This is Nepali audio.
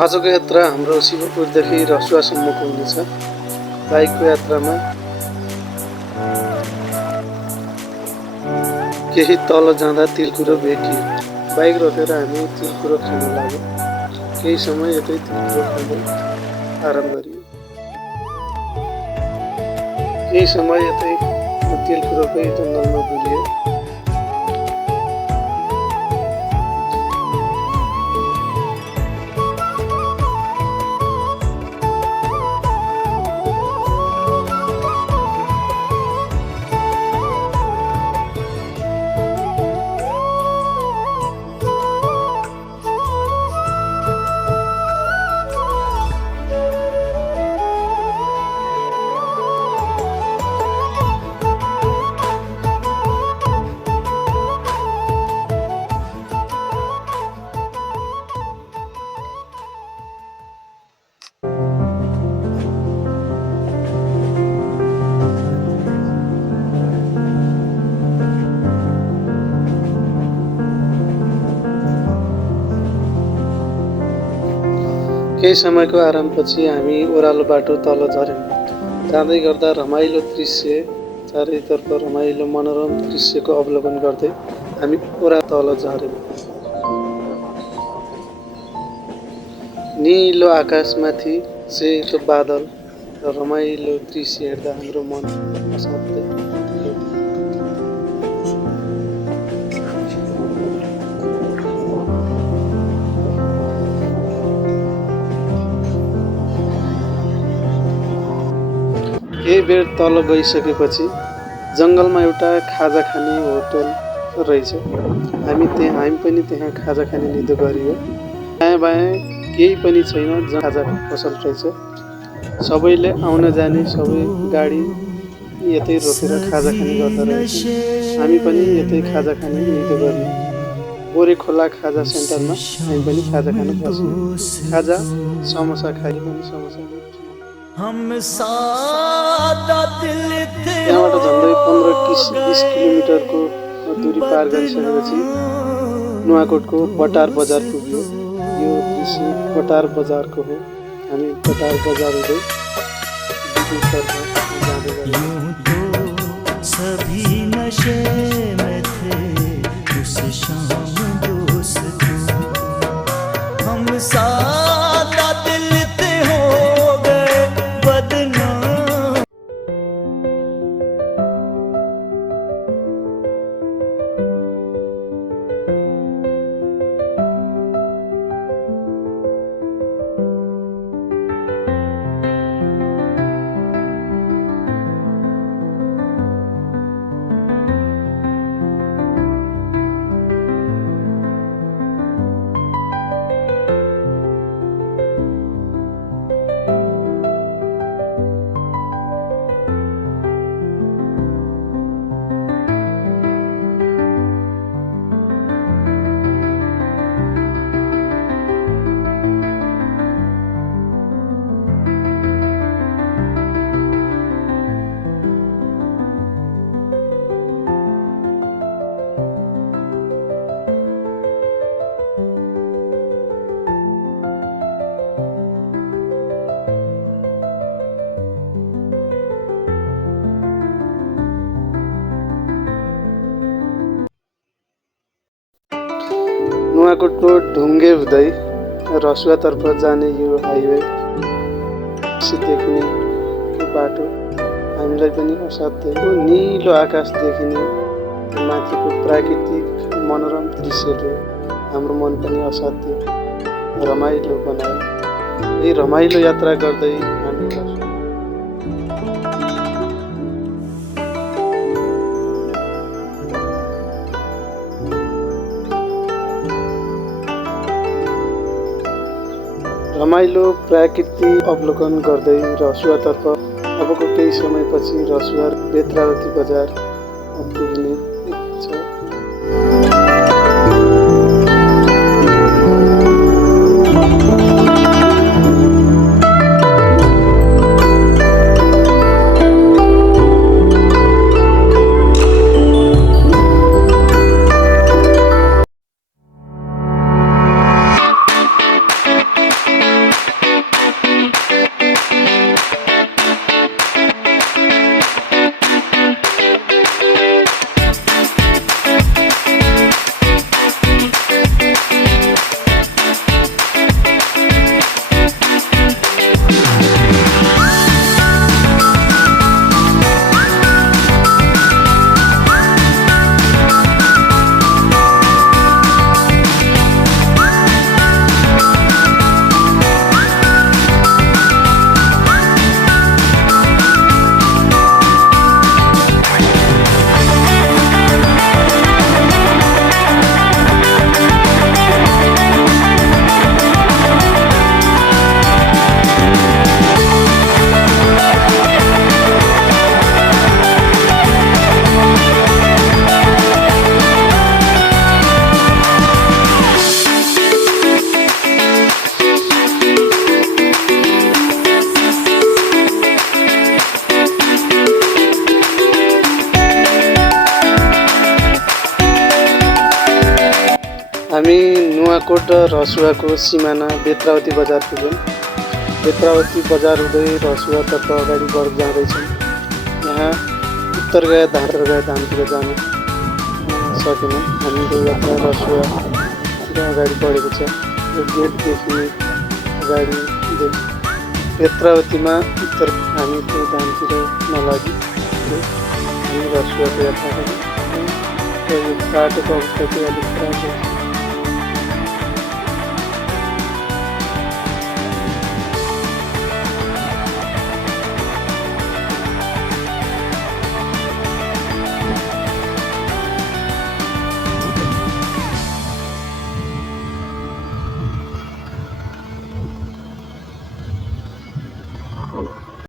आजको यात्रा हाम्रो शिवपुरदेखि रसुवासम्मको हुनेछ। बाइकको यात्रामा केही तल जाँदा तिलकुरो भेटियो। बाइक रोकेर हामी तिलकुरो खान लाग्यौँ। केही समय यतै तिलकुरो खाँदै आराम गरियो। केही समय यतै तिलकुरोकै जङ्गलमा बुलियो। केही समयको आरामपछि हामी ओह्रालो बाटो तल झर्यौँ। जाँदै गर्दा रमाइलो दृश्य, चारैतर्फ रमाइलो मनोरम दृश्यको अवलोकन गर्दै हामी ओह्रालो तल झर्यौँ। निलो आकाशमाथि सेतो बादल र रमाइलो दृश्य हेर्दा हाम्रो मन असाध्यै केही बेर तल गइसकेपछि जङ्गलमा एउटा खाजा खाने होटल रहेछ। हामी पनि त्यहाँ खाजा खाने निधो गरियो। दायाँ बायाँ केही पनि छैन, खाजा पसल रहेछ। सबैले आउन जाने सबै गाडी यतै रोकेर खाजा खाने गर्दो रहेछ। हामी पनि यतै खाजा खाने निधो गरियो। बोरे खोला खाजा सेन्टरमा हामी पनि खाजा खान बस्यौँ। खाजा समोसा खाइ पनि समोसा त्यहाँबाट झन्डै 15-20 किलोमिटरको दूरी पार गरिसकेपछि नुवाकोटको बटार बजार पुग्यो। यो दृश्य बटार बजारको हो। हामी बटार बजार हुँदै दिदीतर्फ जाँदै गयौँ। नुवाकोटको ढुङ्गे हुँदै रसुवातर्फ जाने यो हाइवे देखिने बाटो हामीलाई पनि असाध्यै निलो आकाश देखिने माथिको प्राकृतिक मनोरम दृश्यले हाम्रो मन पनि असाध्यै रमाइलो बनायो। यही रमाइलो यात्रा गर्दै हामी रमाइलो प्रकृति अवलोकन गर्दै रसुवातर्फ अबको केही समयपछि रसुवा बेत्रावती बजार पुग्ने छ। नुवाकोट र रसुवाको सिमाना बेत्रावती बजार पुग्यौँ। बेत्रावती बजार हुँदै रसुवातर्फ अगाडि बढ्दै जाँदैछौँ। यहाँ उत्तर गया धामतिर जान सकेनौँ। हाम्रो यात्रा रसुवातिर अगाडि बढेको छ। यो गेटदेखि अगाडि बेत्रावतीमा उत्तर हामी त्यो धामतिर नलागि हामी रसुवाको यात्रा गऱ्यौँ। यो बाटोको अवस्था चाहिँ अलिक खराब छ।